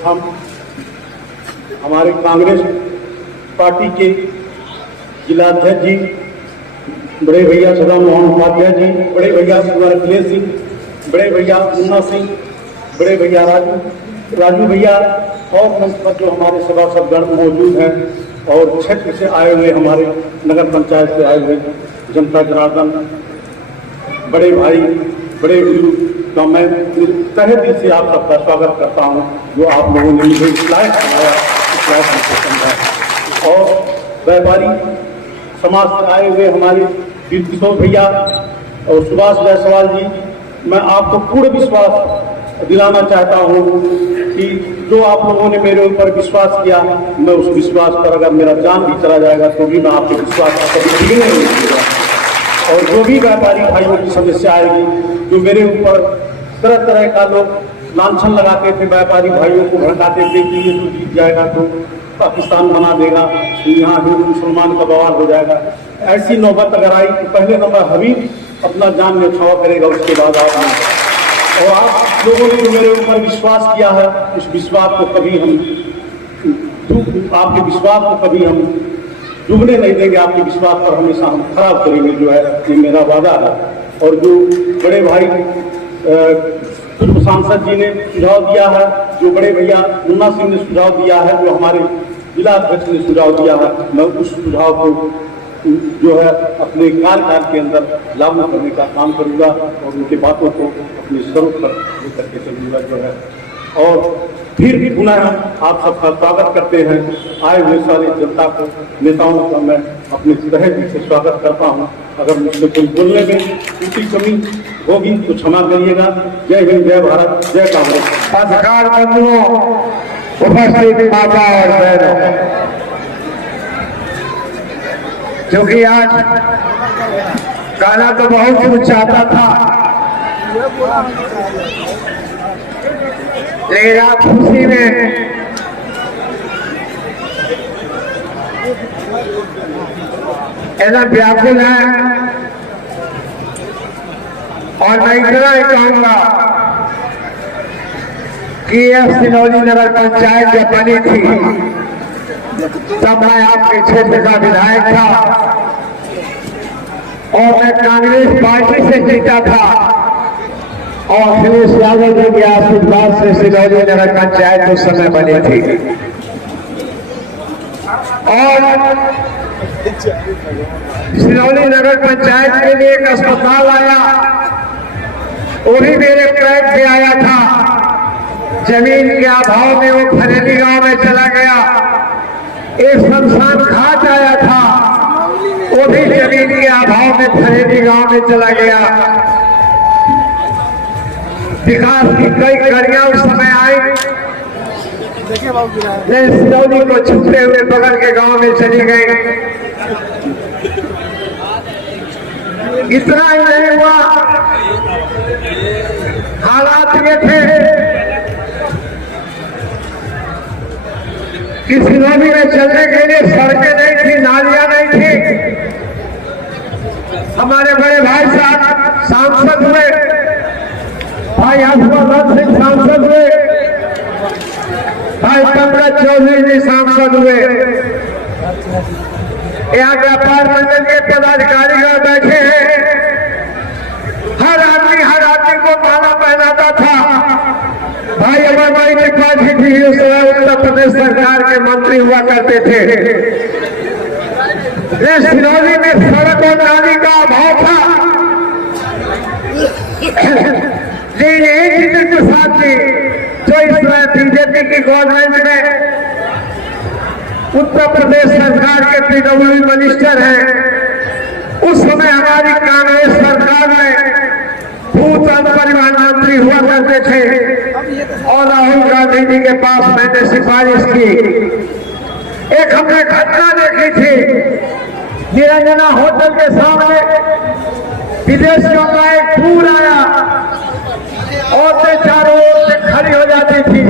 सर्वप्रथम हमारे कांग्रेस पार्टी के जिलाध्यक्ष जी, बड़े भैया सदा मोहन उपाध्याय जी, बड़े भैया कुंवर अखिलेश सिंह, बड़े भैया मुन्ना सिंह, बड़े भैया राजू भैया और मंच पर जो हमारे सभासदगण मौजूद हैं और क्षेत्र से आए हुए हमारे नगर पंचायत से आए हुए जनता जनार्दन, बड़े भाई, बड़े बुजुर्ग, तो मैं तहे दिल से आप सबका स्वागत करता हूं जो आप लोगों ने मुझे इस लायक बनाया, इस लायक हमको समझा। और व्यापारी समाज से आए हुए हमारे किशोर भैया और सुभाष जायसवाल जी, मैं आपको पूर्ण विश्वास दिलाना चाहता हूं कि जो आप लोगों ने मेरे ऊपर विश्वास किया, मैं उस विश्वास पर अगर मेरा जान भी चला जाएगा तो भी मैं आपके विश्वास पर कभी टिकने नहीं दूंगा। और जो भी व्यापारी भाइयों की समस्या आएगी, जो मेरे ऊपर तरह तरह का लोग लांछन लगाते थे, व्यापारी भाइयों को भड़काते थे कि ये तो जीत जाएगा तो पाकिस्तान बना देगा, यहाँ हिंदू मुसलमान का बवाल हो जाएगा, ऐसी नौबत अगर आई तो पहले नंबर हबीब अपना जान न्यौछावर करेगा, उसके बाद आप। और आप लोगों ने जो मेरे ऊपर विश्वास किया है, उस विश्वास को कभी हम आपके विश्वास को कभी हम डूबने नहीं देंगे, आपके विश्वास पर हमेशा हम खराब करेंगे, जो है ये मेरा वादा है। और जो बड़े भाई सांसद जी ने सुझाव दिया है, जो बड़े भैया मुन्ना सिंह ने सुझाव दिया है, जो हमारे जिला अध्यक्ष ने सुझाव दिया है, मैं उस सुझाव को जो है अपने कार्यकाल के अंदर लागू करने का काम करूंगा और उनके बातों को अपने स्वरूप पर लेकर के चलूंगा, जो है। और फिर भी पुनः आप सबका स्वागत करते हैं, आए हुए सारे जनता को, नेताओं का मैं अपने तहे दिल से स्वागत करता हूं। अगर मुझसे कोई बोलने में उनकी कमी होगी तो क्षमा करिएगा। जय हिंद, जय भारत, जय कांग्रेस। पत्रकार बंधुओं, उपस्थित माता और बहनों, क्योंकि आज गाना तो बहुत कुछ चाहता था, लेकिन आप खुशी में ऐसा व्याकुल है। और मैं इतना ही कहूंगा कि यह सिनौली नगर पंचायत जब बनी थी तब मैं आपके क्षेत्र का विधायक था और मैं कांग्रेस पार्टी से जीता था और अखिलेश यादव जी के आशीर्वाद से सिनौली नगर पंचायत उस समय बनी थी। और सिनौली नगर पंचायत के लिए एक अस्पताल आया, वो भी मेरे ट्रैक पे आया था। जमीन के अभाव में वो फरेली गांव में चला गया। एक शमशान घाट आया था, वो भी जमीन के अभाव में फरेली गांव में चला गया। विकास की कई कड़ियां उस समय आई, लेकिन सिनौली को छूते हुए बगल के गांव में चली गई। इतना ही नहीं हुआ, हालात ये थे कि सिनौली में चलने के लिए सड़कें नहीं थी, नालियां नहीं थी। हमारे बड़े भाई साहब सांसद हुए, भाई हर्षवर्धन सिंह सांसद हुए, भाई पंकज चौधरी जी सांसद हुए। यहाँ व्यापार मंडल के पदाधिकारी बैठे हैं। हर आदमी को माला पहनाता था। भाई अमरभाई त्रिपाठी जी उस समय उत्तर प्रदेश सरकार के मंत्री हुआ करते थे। सिनौली में सड़क और नाली का अभाव था, लेकिन एक जितेंद्र प्रसाद जी जो इस समय बीजेपी की गवर्नमेंट में उत्तर प्रदेश सरकार के पीडब्ल्यूडी मिनिस्टर हैं, उस समय हमारी कांग्रेस सरकार में भूतल परिवहन मंत्री हुआ करते थे और राहुल गांधी जी के पास मैंने सिफारिश की। एक हमने घटना देखी थी, निरंजना होटल के सामने विदेशियों का एक टूर आया, औरतें चारों ओर से खड़ी हो जाती थी,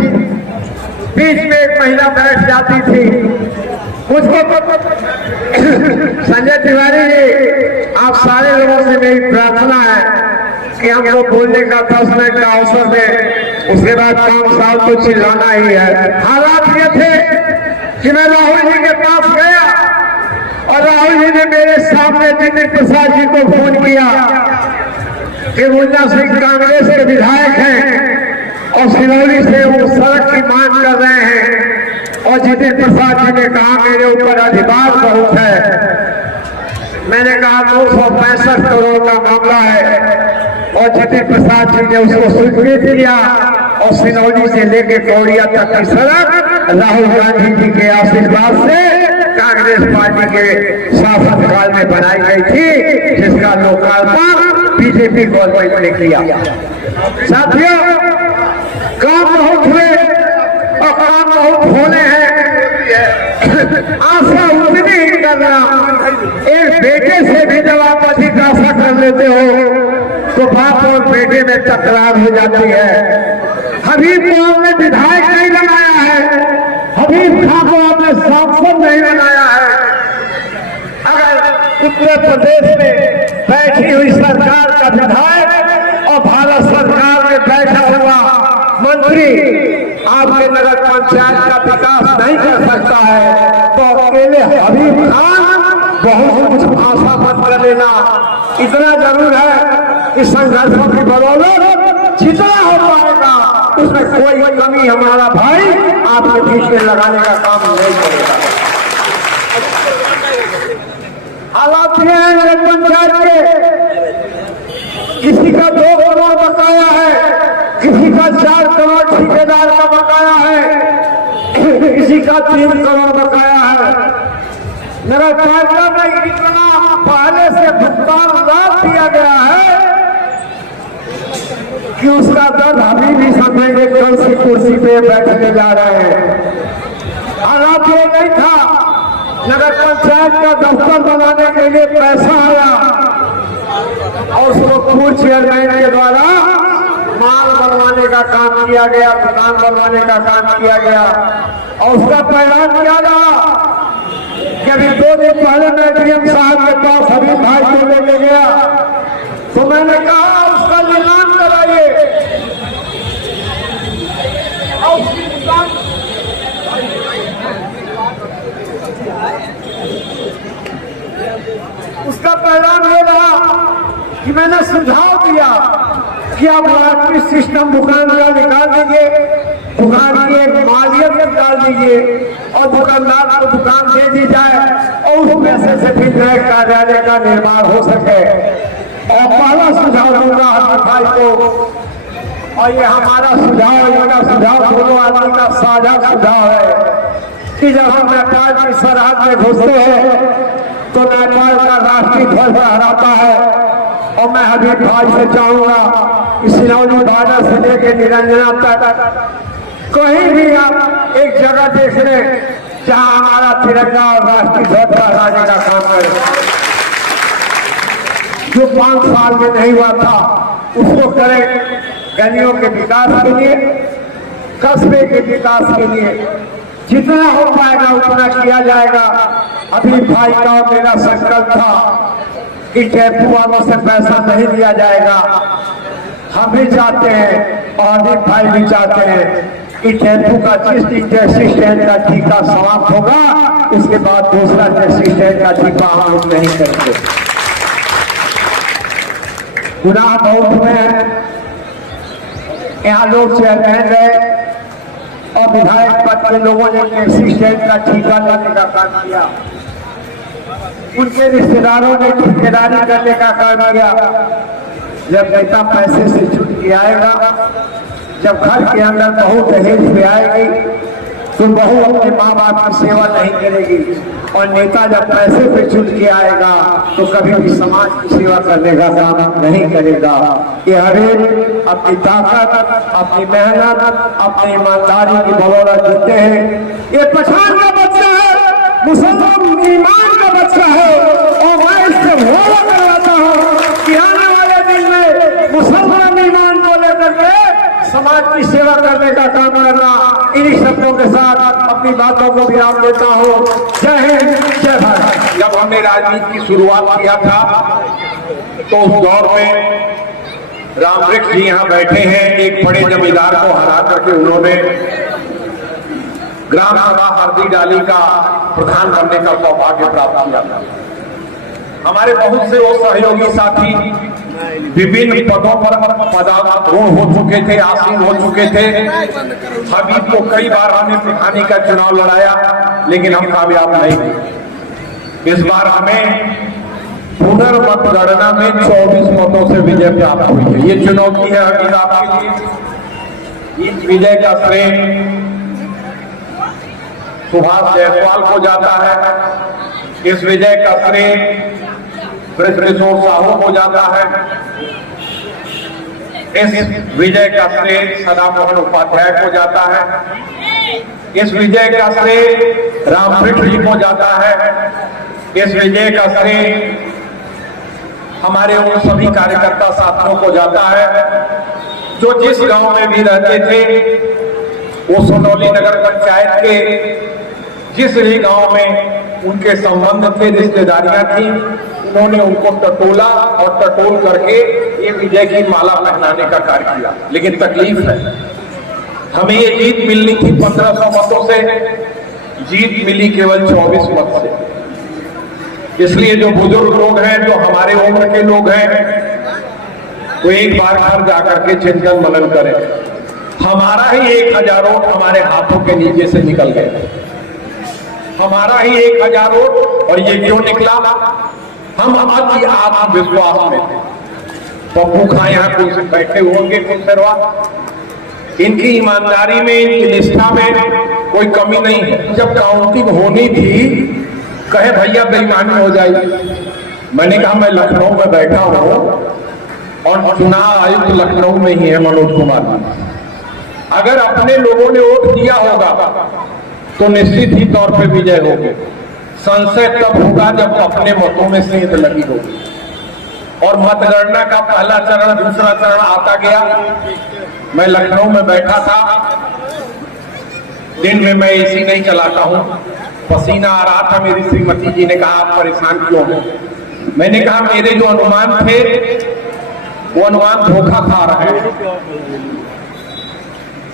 बीच में एक महिला बैठ जाती थी। मुझको संजय तिवारी जी, आप सारे लोगों से मेरी प्रार्थना है कि हमको बोलने का 10 मिनट का अवसर दे, उसके बाद काम साल तो चिल्लाना ही है। हालात ये थे कि मैं राहुल जी के पास गया और राहुल जी ने मेरे सामने जितेंद्र प्रसाद जी को फोन किया कि मुन्ना सिंह कांग्रेस के विधायक हैं और सिरौली से वो सड़क की मांग कर रहे हैं और जितेंद्र प्रसाद जी ने कहा मेरे ऊपर अधिकार बहुत है। मैंने कहा 265 करोड़ का मामला है और जितेंद्र प्रसाद जी ने उसको स्वीकृत किया और सिनौली से लेके कौड़िया तक की सड़क राहुल गांधी जी के आशीर्वाद से कांग्रेस पार्टी के शासनकाल में बनाई गई थी, जिसका लोकार्पण बीजेपी गवर्नमेंट ने किया। साथियों, काम बहुत हुए और काम बहुत होने हैं। आशा उतनी ही करना, एक बेटे से भी जब आप अधिक आशा कर लेते हो तो बाप और बेटे में तकरार हो जाती है। हबीब को आपने विधायक नहीं बनाया है, हबीब खां को आपने सांसद नहीं बनाया है। अगर उत्तर प्रदेश में बैठी हुई सरकार का विधायक और भारत सरकार में बैठा हुआ मंत्री आपके नगर पंचायत का विकास नहीं कर सकता है तो अकेले हबीब खान बहुत कुछ आशा मत कर लेना। इतना जरूर है कि संघर्षों की बदौलत जितना हो पाएगा उसमें कोई कमी हमारा भाई आपके बीच में लगाने का काम नहीं करेगा। हालात ये हैं नगर पंचायत के, किसी का 2 करोड़ बकाया है, किसी का 4 करोड़ ठेकेदार का बकाया है, किसी का 3 करोड़ बकाया है। नगर पालिका में इतना पहले से भुगतान रात दिया गया है कि उसका दर्द अभी भी समझेंगे कल से कुर्सी पे बैठने जा रहे हैं। हालात ये नहीं था, नगर पंचायत का दफ्तर बनाने के लिए पैसा आया और उसको पूर्व चेयरमैन के द्वारा माल बनवाने का काम किया गया, दुकान बनवाने का काम किया गया और उसका परिणाम क्या रहा कि अभी 2 दिन पहले मैं डीएम साहब के पास हबीब भाई को लेके गया तो मैंने कहा उसका निर्माण कराइए और उसकी दुकान उसका परिणाम ये रहा कि मैंने सुझाव दिया कि आप लॉटरी सिस्टम दुकान का निकाल दीजिए, दुकान की एक मालियत निकाल दीजिए और दुकानदार को दुकान दे दी जाए और उस पैसे से भी नए कार्यालय का निर्माण हो सके। और पहला सुझाव दूंगा हबीब भाई को और ये हमारा सुझाव, इनका सुझाव दोनों आदमी का साझा सुझाव है कि जब हम नेपाल की सरहद में घुसते हैं तो नेपाल का राष्ट्रीय ध्वज लहराता है और मैं हबीब भाई से चाहूंगा कि सिनौली बॉर्डर से लेकर निरंजना तक कहीं भी आप एक जगह देख लें जहां हमारा तिरंगा और राष्ट्रीय ध्वज लहराने का काम करें। जो 5 साल में नहीं हुआ था उसको करें, गलियों के विकास के लिए, कस्बे के विकास के लिए जितना हो पाएगा उतना किया जाएगा। हबीब भाई का मेरा संकल्प था कि टेम्पू वालों से पैसा नहीं लिया जाएगा। हम भी चाहते हैं और हबीब भाई भी चाहते हैं कि टेम्पू का जिस दिन टैक्सी स्टैंड का ठेका समाप्त होगा उसके बाद दूसरा टैक्सी स्टैंड का ठेका हम लोग नहीं करेंगे। गुनाह बहुत हुए हैं, यहाँ लोग चेयरमैन रहे और विधायक पद के लोगों ने टैक्सी स्टैंड का ठेका लेने का काम किया, उनके रिश्तेदारों ने ठेकेदारी करने का काम किया। जब नेता पैसे से छूट के आएगा, जब घर के अंदर बहू दहेज में आएगी तो बहू अपने माँ बाप की सेवा नहीं करेगी और नेता जब पैसे पे छूट के आएगा तो कभी भी समाज की सेवा करने का काम नहीं करेगा। ये हरेक अपनी ताकत, अपनी मेहनत, अपनी ईमानदारी की बदौलत जीते हैं। ये पठान का बच्चा है, मुसलमान ईमान का बच्चा है और मैं इससे वादा करवाता हूँ कि आने वाले दिन में मुसलमान ईमान को लेकर के समाज की सेवा करने का काम करना। इन्हीं शब्दों के साथ अपनी बातों को विराम देता हूँ। जय हिंद, जय भारत। जब हमने राजनीति की शुरुआत किया था तो उस दौर में रामवृक्ष जी यहाँ बैठे हैं। एक बड़े जमींदार को हरा करके उन्होंने ग्राम सभा हरदी डाली का प्रधान बनने का सौभाग्य प्राप्त किया था। हमारे बहुत से वो सहयोगी साथी विभिन्न पदों पर पदारोहण हो चुके थे, आसीन हो चुके थे। हबीब को कई बार हमने प्रधानी का चुनाव लड़ाया, लेकिन हम कामयाब नहीं हुए। इस बार हमें पुनर्मतगणना में 24 मतों से विजय प्राप्त हुई है। ये चुनौती है हबीब आपके लिए। इस विजय का श्रेय सुभाष जायसवाल को जाता है। इस विजय का श्रेय बृजकिशोर साहू को जाता है। इस विजय का श्रेय सदामोहन उपाध्याय को जाता है। इस विजय का श्रेय रामवृक्ष जी को जाता है। इस विजय का श्रेय हमारे उन सभी कार्यकर्ता साथियों को जाता है जो जिस गांव में भी रहते थे, वो सोनौली नगर पंचायत के जिस भी गांव में उनके संबंध थे, रिश्तेदारियां थी, उन्होंने उनको टटोला और टटोल करके ये विजय की माला पहनाने का कार्य किया। लेकिन तकलीफ है, हमें ये जीत मिलनी थी 1500 मतों से, जीत मिली केवल 24 मत से। इसलिए जो बुजुर्ग लोग हैं, जो हमारे उम्र के लोग हैं, तो एक बार घर जाकर के चिंतन मनन करें। हमारा ही 1000 वोट हमारे हाथों के नीचे से निकल गए, हमारा ही 1000 वोट। और ये क्यों निकला? हम अति आत्मविश्वास में थे। पप्पू खां यहाँ कुछ बैठे होंगे, कुछ सरवा, इनकी ईमानदारी में, इनकी निष्ठा में कोई कमी नहीं है। जब काउंटिंग होनी थी, कहे भैया बेईमानी हो जाएगी। मैंने कहा मैं लखनऊ में बैठा हूं और चुनाव आयुक्त लखनऊ में ही है, मनोज कुमार जी। अगर अपने लोगों ने वोट दिया होगा तो निश्चित ही तौर पे विजय होगी। संशय तब होगा जब अपने मतों में सेंध लगी होगी। और मतगणना का पहला चरण, दूसरा चरण आता गया। मैं लखनऊ में बैठा था, दिन में मैं एसी नहीं चलाता हूं, पसीना आ रहा था। मेरी श्रीमती जी ने कहा आप परेशान क्यों हो? मैंने कहा मेरे जो अनुमान थे वो अनुमान धोखा खा रहे हैं।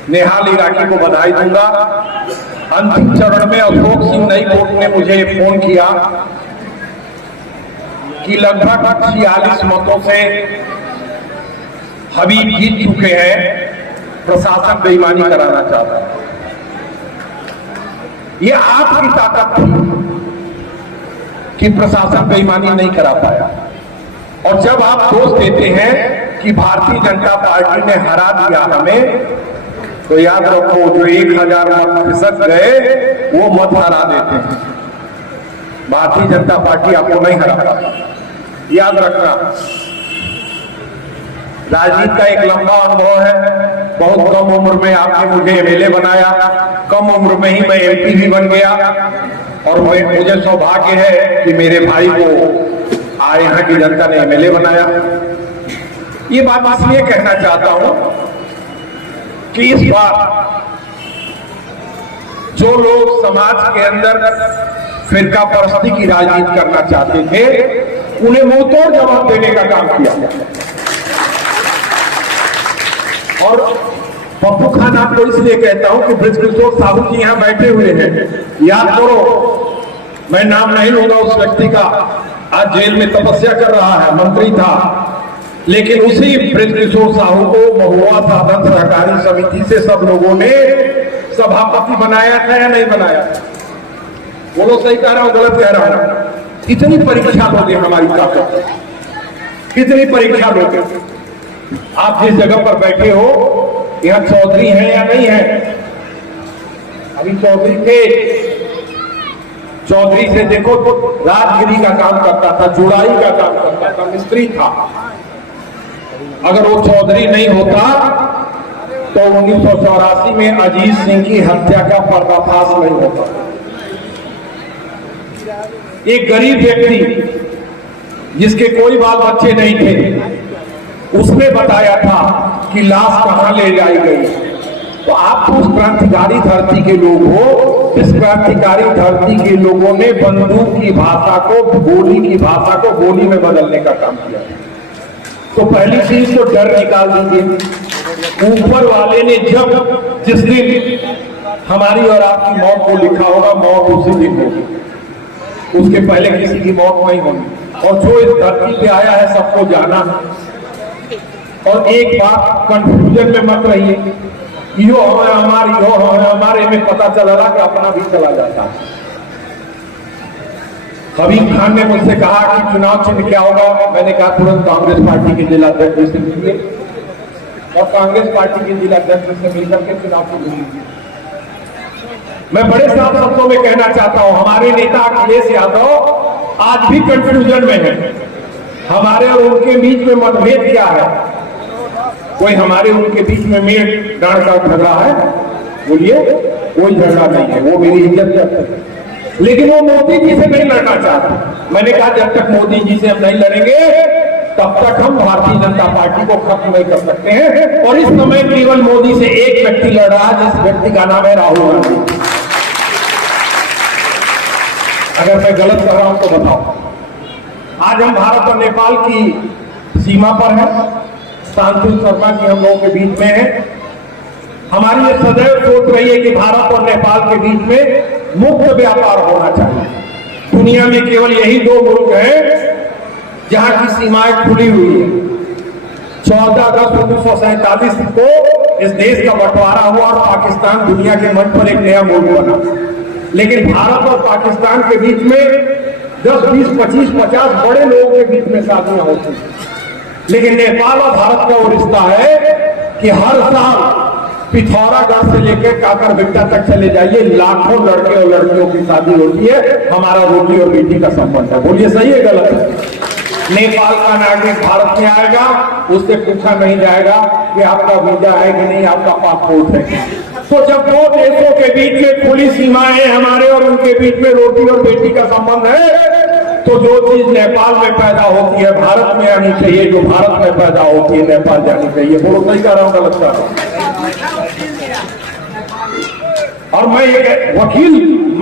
नेहाल इराकी को बधाई दूंगा। अंतिम चरण में अशोक सिंह नई कोर्ट ने मुझे फोन किया कि लगभग 46 मतों से हबीब जीत चुके हैं, प्रशासन बेईमानी कराना चाहता है। ये आपकी ताकत थी कि प्रशासन बेईमानी नहीं करा पाया। और जब आप दोष देते हैं कि भारतीय जनता पार्टी ने हरा दिया हमें, तो याद रखो जो 1000 मत खिसक गए वो मत हरा देते हैं। भारतीय जनता पार्टी आपको नहीं हरा पाती, याद रखना। राजनीति का एक लंबा अनुभव है। बहुत कम उम्र में आपने मुझे एमएलए बनाया, कम उम्र में ही मैं एमपी भी बन गया। और मुझे सौभाग्य है कि मेरे भाई को आज यहाँ की जनता ने एमएलए बनाया। ये बात इसलिए कहना चाहता हूं कि इस बार जो लोग समाज के अंदर फिरका परस्ती की राजनीति करना चाहते थे, उन्हें मुंह तोड़ जवाब देने का काम किया। और पप्पू खान आपको इसलिए कहता हूं कि बृजकिशोर साहू जी यहां बैठे हुए हैं। याद करो, मैं नाम नहीं लूंगा उस व्यक्ति का, आज जेल में तपस्या कर रहा है, मंत्री था, लेकिन उसी बृजकिशोर साहू को महुआ साधन सहकारी समिति से सब लोगों ने सभापति बनाया था या नहीं बनाया? बोलो सही कह रहा हूं, गलत कह रहा हूं? कितनी परीक्षा लोगे हमारी ताकत, कितनी परीक्षा लोगे? आप जिस जगह पर बैठे हो, यहाँ चौधरी हैं या नहीं है? अभी चौधरी थे, चौधरी से देखो राजगिरी का काम करता था, जुड़ाई का काम करता था, मिस्त्री था। अगर वो चौधरी नहीं होता तो 1984 में अजीत सिंह की हत्या का पर्दाफाश नहीं होता। एक गरीब व्यक्ति जिसके कोई बाल बच्चे नहीं थे, उसने बताया था कि लाश कहां ले जाई गई। तो आप उस क्रांतिकारी धरती के लोग हो, इस क्रांतिकारी धरती के लोगों ने बंदूक की भाषा को, गोली की भाषा को गोली में बदलने का काम किया। तो पहली चीज तो डर निकाल दीजिए। ऊपर वाले ने जिस दिन हमारी और आपकी मौत को लिखा होगा, मौत उसी दिन होगी, उसके पहले किसी की मौत नहीं होगी। और जो इस धरती पे आया है सबको जाना है। और एक बात कंफ्यूजन में मत रहिए, यो हमारे में पता चला रहा कि अपना भी चला जाता है। हबीब खान ने मुझसे कहा कि चुनाव चिन्ह क्या होगा, मैंने कहा तुरंत कांग्रेस पार्टी के जिला अध्यक्ष से मिलिए और कांग्रेस पार्टी के जिला अध्यक्ष से मिलकर के चुनाव चिन्ह लीजिए। मैं बड़े साफ शब्दों में कहना चाहता हूं, हमारे नेता अखिलेश यादव आज भी कंफ्यूजन में है। हमारे और उनके बीच में मतभेद क्या है? कोई हमारे उनके बीच में मेल डांड का झगड़ा है? बोलिए, कोई झगड़ा नहीं है, वो मेरी इज्जत करते हैं। लेकिन वो मोदी जी से नहीं लड़ना चाहते। मैंने कहा जब तक मोदी जी से हम नहीं लड़ेंगे तब तक हम भारतीय जनता पार्टी को खत्म नहीं कर सकते हैं। और इस समय केवल मोदी से एक व्यक्ति लड़ रहा है, जिस व्यक्ति का नाम है राहुल गांधी। अगर मैं गलत कर रहा हूं तो बताओ। आज हम भारत और नेपाल की सीमा पर हैं, शांति शर्मा जी हम लोगों के बीच में है। हमारी ये सदैव सोच रही है कि भारत और नेपाल के बीच में मुक्त व्यापार होना चाहिए। दुनिया में केवल यही दो मुल्क हैं जहां की सीमाएं खुली हुई है। 14 अगस्त 1947 को इस देश का बंटवारा हुआ और पाकिस्तान दुनिया के मंच पर एक नया मुल्क बना। लेकिन भारत और पाकिस्तान के बीच में 10, 20, 25, 50 बड़े लोगों के बीच में शादियां होती हैं। लेकिन नेपाल और भारत का वो रिश्ता है कि हर साल पिथौरागढ़ से लेकर काकरबिट्टा तक चले जाइए, लाखों लड़के और लड़कियों की शादी होती है। हमारा रोटी और बेटी का संबंध है। बोलिए सही है गलत है? नेपाल का नागरिक भारत में आएगा, उससे पूछा नहीं जाएगा कि आपका वीजा है कि नहीं, आपका पासपोर्ट है। तो जब दो देशों के बीच में खुली सीमाएं, हमारे और उनके बीच में रोटी और बेटी का संबंध है, तो जो चीज नेपाल में पैदा होती है भारत में आनी चाहिए, जो भारत में पैदा होती है नेपाल जानी चाहिए। बोलो सही कर रहा हूं गलत कर रहा हूं? और मैं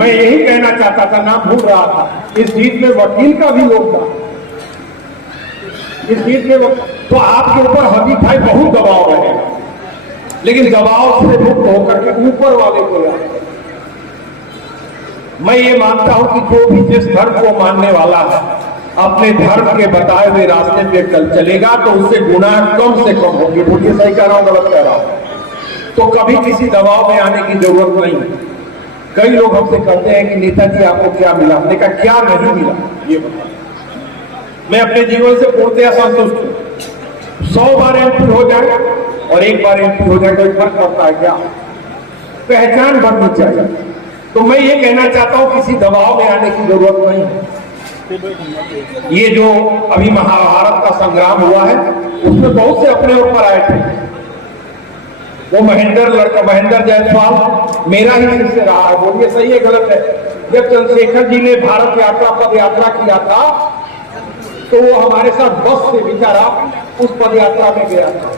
यही कहना चाहता था, नाम भूल रहा था, इस जीत में वकील का भी योगदान। इस जीत में तो आपके ऊपर हबीब भाई बहुत दबाव रहेगा, लेकिन दबाव से मुक्त होकर के ऊपर वाले को याद। मैं ये मानता हूं कि जो भी जिस धर्म को मानने वाला है अपने धर्म के बताए हुए रास्ते पे कल चलेगा तो उससे गुनाह कम से कम होंगे। बोलिए सही कह रहा हूं गलत कह रहा हूं? तो कभी किसी दबाव में आने की जरूरत नहीं। कई लोग हमसे कहते हैं कि नेताजी आपको क्या मिला? हमने कहा क्या नहीं मिला ये बता। मैं अपने जीवन से पूर्णतया संतुष्ट हूं। 100 बार एमपी हो जाए और एक बार एमपी हो जाए कोई फर्क पड़ता है क्या? पहचान बननी चाहिए। तो मैं ये कहना चाहता हूं किसी दबाव में आने की जरूरत नहीं है। ये जो अभी महाभारत का संग्राम हुआ है उसमें बहुत से अपने ऊपर आए थे। वो महेंद्र जायसवाल मेरा ही शिष्य रहा है। बोलिए सही है गलत है? जब चंद्रशेखर जी ने भारत यात्रा पद यात्रा किया था तो वो हमारे साथ बस से बेचारा उस पद यात्रा में गया था,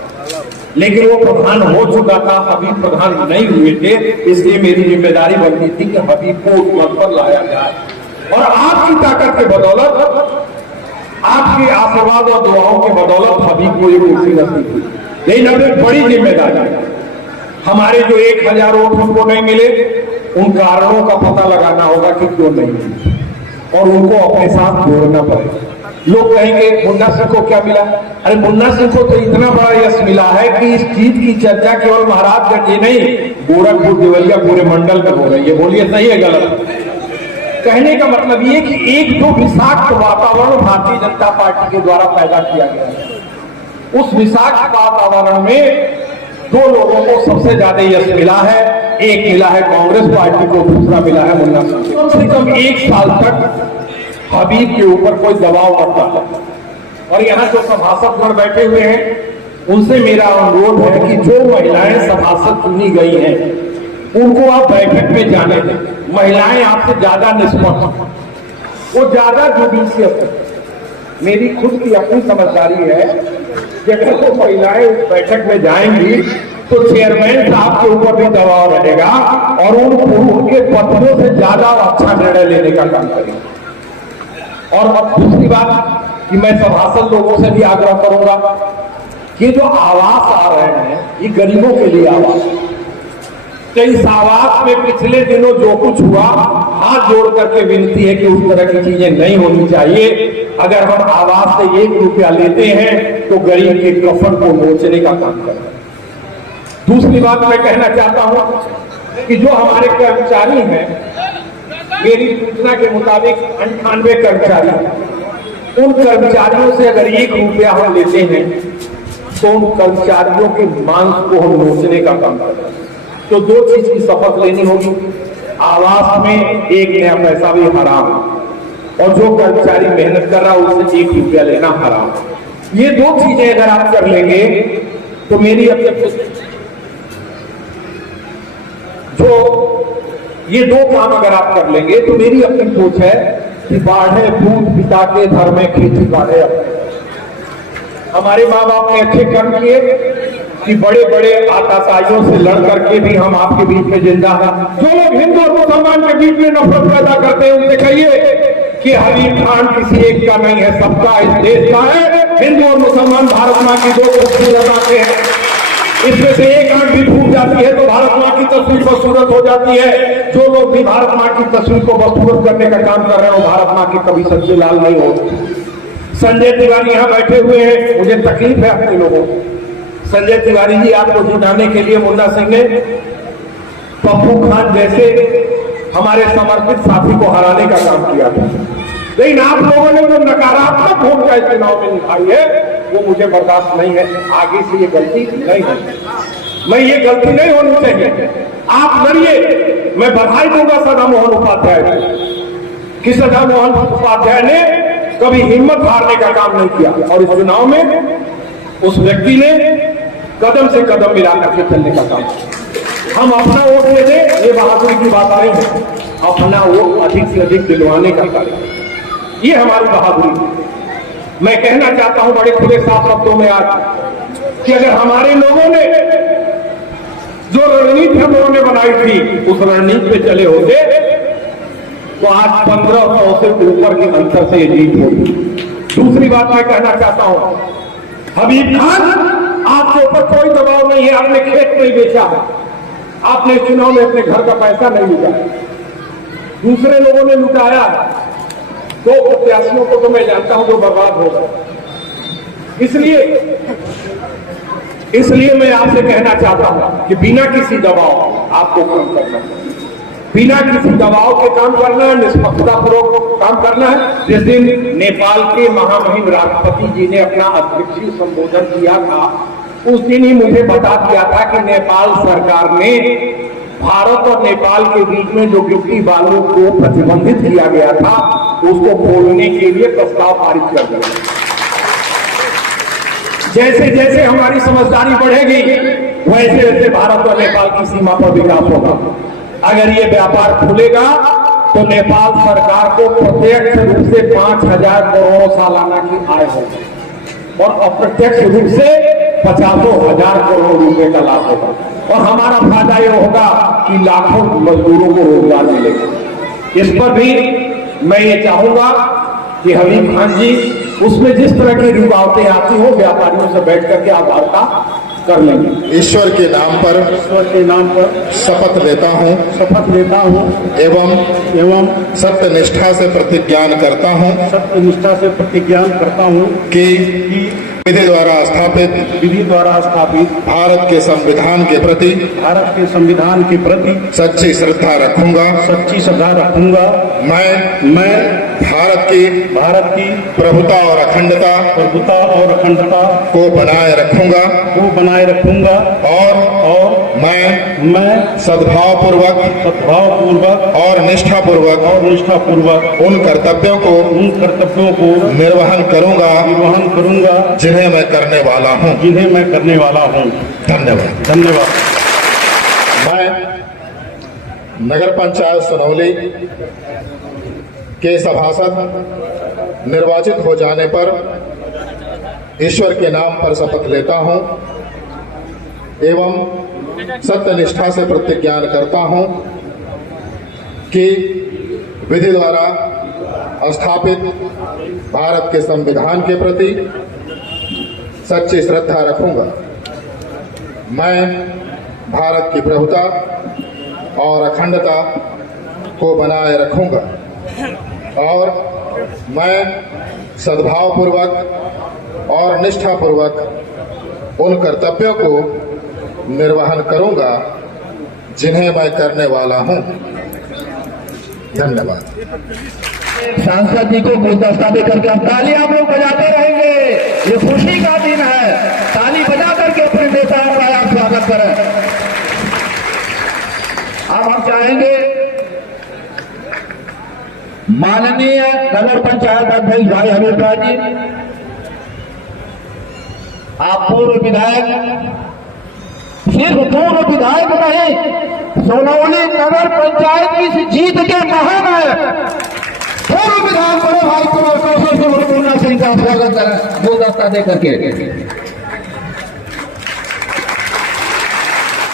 लेकिन वो प्रधान हो चुका था, हबीब प्रधान नहीं हुए थे। इसलिए मेरी जिम्मेदारी बनती थी कि हबीब को उस पद पर लाया जाए। और आपकी ताकत के बदौलत, आपके आशीर्वाद और दुआओं के बदौलत हबीब को ये कुर्सी नसीब हुई। लेकिन अब एक बड़ी जिम्मेदारी है, हमारे जो 1000 वोट हमको नहीं मिले उन कारणों का पता लगाना होगा कि क्यों नहीं मिले और उनको अपने साथ जोड़ना पड़ेगा। लोग कहेंगे मुन्ना सिंह को क्या मिला? अरे मुन्ना सिंह को तो इतना बड़ा यश मिला है कि इस जीत की चर्चा केवल महाराजगंज ही नहीं, गोरखपुर देवरिया पूरे मंडल में हो रही है। बोलिए सही है गलत? कहने का मतलब ये कि एक तो विषाक्त वातावरण भारतीय जनता पार्टी के द्वारा पैदा किया गया है। उस विषाक्त वातावरण में दो लोगों को सबसे ज्यादा यश मिला है। एक मिला है कांग्रेस पार्टी को, दूसरा मिला है मुन्ना सिंह। कम से कम 1 साल तक हबीब के ऊपर कोई दबाव पड़ता है। और यहाँ जो सभासदगण बैठे हुए हैं उनसे मेरा अनुरोध है कि जो महिलाएं सभासद चुनी गई हैं उनको आप बैठक में जाने दें। महिलाएं आपसे ज्यादा निष्पक्ष, वो ज्यादा जुडिशियस है। मेरी खुद की अपनी समझदारी है कि अगर वो महिलाएं उस बैठक में जाएंगी तो चेयरमैन साहब के ऊपर भी दबाव रहेगा और उनके पत्नियों से ज्यादा अच्छा निर्णय लेने का काम करेंगे। और अब दूसरी बात, कि मैं सभासद लोगों से भी आग्रह करूंगा कि ये जो आवास आ रहे हैं ये गरीबों के लिए आवास है। तो इस आवास में पिछले दिनों जो कुछ हुआ, हाथ जोड़ करके विनती है कि उस तरह की चीजें नहीं होनी चाहिए। अगर हम आवास से 1 रुपया लेते हैं तो गरीब के कफन को नोचने का काम करें। दूसरी बात मैं कहना चाहता हूं कि जो हमारे कर्मचारी हैं, मेरी सूचना के मुताबिक 98 कर्मचारी हैं। उन कर्मचारियों से अगर 1 रुपया हम लेते हैं तो उन कर्मचारियों के मांस को हम नोचने का काम करें। तो 2 चीज की शपथ लेनी होगी। आवास में 1 नया पैसा भी हराम, और जो कर्मचारी मेहनत कर रहा है उससे 1 रुपया लेना हराम। ये 2 चीजें अगर आप कर लेंगे तो मेरी ये 2 काम अगर आप कर लेंगे तो मेरी अपनी सोच है कि बाढ़े दूध पिता के घर में खेती बाढ़े अपने। हमारे माँ बाप ने अच्छे कर्म किए कि बड़े बड़े आतताइयों से लड़ करके भी हम आपके बीच में जिंदा हैं। जो लोग हिंदू और मुसलमान के बीच में नफरत पैदा करते हैं उनसे कहिए कि हबीब खान किसी एक का नहीं है, सबका इस देश का है। हिंदू और मुसलमान भारत माँ की 2 खूबसूरत आंखें हैं, इसमें से एक आंख भी फूट जाती है तो भारत माँ की तस्वीर बदसूरत हो जाती है। जो लोग भी भारत माँ की तस्वीर को बदसूरत करने का काम कर रहे हो, भारत माँ की कभी सच्चे लाल नहीं होते। संजय तिवारी यहाँ बैठे हुए हैं, मुझे तकलीफ है अपने लोगों को। संजय तिवारी जी आपको जिताने के लिए मुन्ना सिंह ने पप्पू खान जैसे हमारे समर्पित साथी को हराने का काम किया था, लेकिन आप लोगों ने जो नकारात्मक भूमिका इस चुनाव में निभाई है वो मुझे बर्दाश्त नहीं है। आगे से ये गलती नहीं होनी, मैं ये गलती नहीं होनी चाहिए। आप लड़िए, मैं बधाई दूंगा सदा मोहन उपाध्याय को कि सदा मोहन उपाध्याय ने कभी हिम्मत हारने का काम नहीं किया, और इस चुनाव में उस व्यक्ति ने कदम से कदम मिलाकर के चलने का काम किया। हम अपना वोट दे दें ये बहादुरी की बात नहीं है, अपना वोट अधिक से अधिक दिलवाने का कार्य, ये हमारी बहादुरी है। मैं कहना चाहता हूं बड़े खुले साफ शब्दों में आज कि अगर हमारे लोगों ने जो रणनीति हम लोगों ने बनाई थी उस रणनीति पे चले होते तो आज 1500 से ऊपर के अंतर से ये जीत होगी। दूसरी बात मैं कहना चाहता हूं, हबीब खान आपके ऊपर कोई दबाव नहीं है। आपने खेत नहीं बेचा है, आपने चुनाव में अपने घर का पैसा नहीं लूटा, दूसरे लोगों ने लुटाया। 2 प्रत्याशियों को तो मैं जानता हूं जो बर्बाद हो गए। इसलिए मैं आपसे कहना चाहता हूं कि बिना किसी दबाव आपको काम करना है, बिना किसी दबाव के काम करना है, निष्पक्षतापूर्वक काम करना है। जिस दिन नेपाल के महामहिम राष्ट्रपति जी ने अपना अध्यक्षीय संबोधन किया था उस दिन ही मुझे बता दिया था कि नेपाल सरकार ने भारत और नेपाल के बीच में जो गिट्टी बालू को प्रतिबंधित किया गया था उसको खोलने के लिए प्रस्ताव पारित कर दिया। जैसे जैसे हमारी समझदारी बढ़ेगी वैसे वैसे भारत और नेपाल की सीमा पर विकास होगा। अगर ये व्यापार खुलेगा तो नेपाल सरकार को प्रत्यक्ष रूप से 5,000 करोड़ सालाना की आय होगी और अप्रत्यक्ष रूप से 50,000 करोड़ रुपए का लाभ होगा, और हमारा फायदा ये होगा कि लाखों मजदूरों को रोजगार मिलेगा। इस पर भी मैं ये चाहूंगा कि हबीब खान जी उसमें जिस तरह की रुकावटें आती हो व्यापारियों से बैठ करके आप वार्ता कर लेंगे। ईश्वर के नाम पर शपथ लेता हूँ एवं सत्यनिष्ठा से प्रतिज्ञान करता हूँ कि विधि द्वारा स्थापित भारत के संविधान के प्रति सच्ची श्रद्धा रखूंगा। मैं भारत की प्रभुता और अखंडता को बनाए रखूंगा और मैं सद्भावपूर्वक और निष्ठापूर्वक उन कर्तव्यों को निर्वहन करूंगा जिन्हें मैं करने वाला हूं। धन्यवाद। मैं नगर पंचायत सनौली के सभासद निर्वाचित हो जाने पर ईश्वर के नाम पर शपथ लेता हूं एवं सत्यनिष्ठा से प्रतिज्ञान करता हूं कि विधि द्वारा स्थापित भारत के संविधान के प्रति सच्ची श्रद्धा रखूंगा। मैं भारत की प्रभुता और अखंडता को बनाए रखूंगा और मैं सद्भावपूर्वक और निष्ठापूर्वक उन कर्तव्यों को निर्वहन करूंगा जिन्हें मैं करने वाला हूं। धन्यवाद। सांसद जी को गुलदस्ता देकर के ताली आप लोग बजाते रहेंगे। ये खुशी का दिन है, ताली बजा करके अपने नेताओं का आप स्वागत करें। अब हम चाहेंगे माननीय नगर पंचायत अध्यक्ष भाई हमीरराज जी, आप पूर्व विधायक, सिर्फ पूर्व विधायक नहीं, सोनौली नगर पंचायत की इस जीत के महान है। पूर्व विधायक बड़े भाई कुमार कौशल से मुर्मूना सिंह का स्वागत करें गुलदस्ता देकर के।